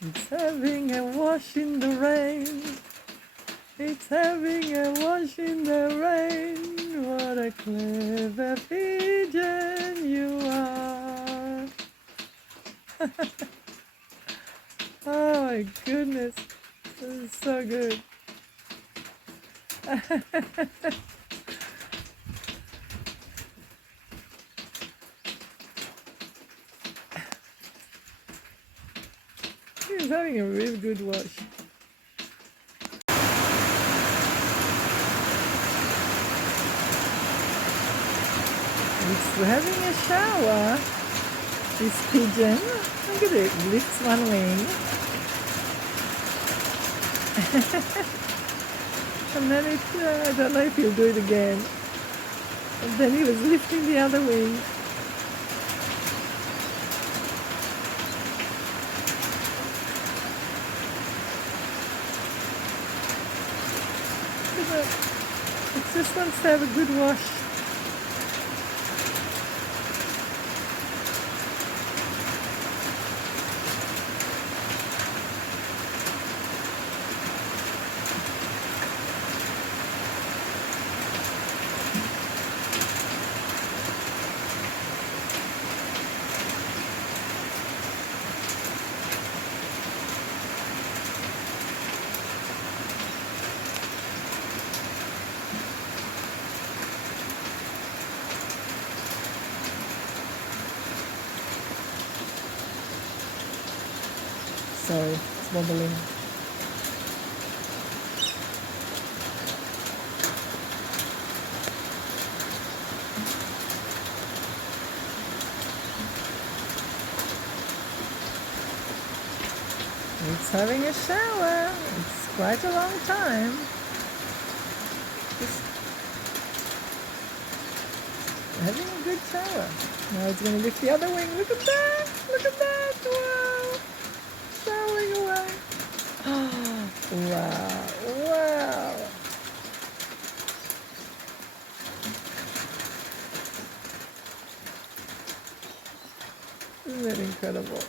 It's having a wash in the rain. It's having a wash in the rain. What a clever pigeon you are. Oh my goodness. This is so good. He's having a really good wash. It's having a shower. This pigeon. Look at it. Lifts one wing. And then I don't know if he'll do it again. And then he was lifting the other wing. It just wants to have a good wash. Sorry, it's wobbling. It's having a shower. It's quite a long time. Just having a good shower. Now it's going to lift the other wing. Look at that! Look at that! Wow! Showering away. Wow! Wow! Isn't that incredible?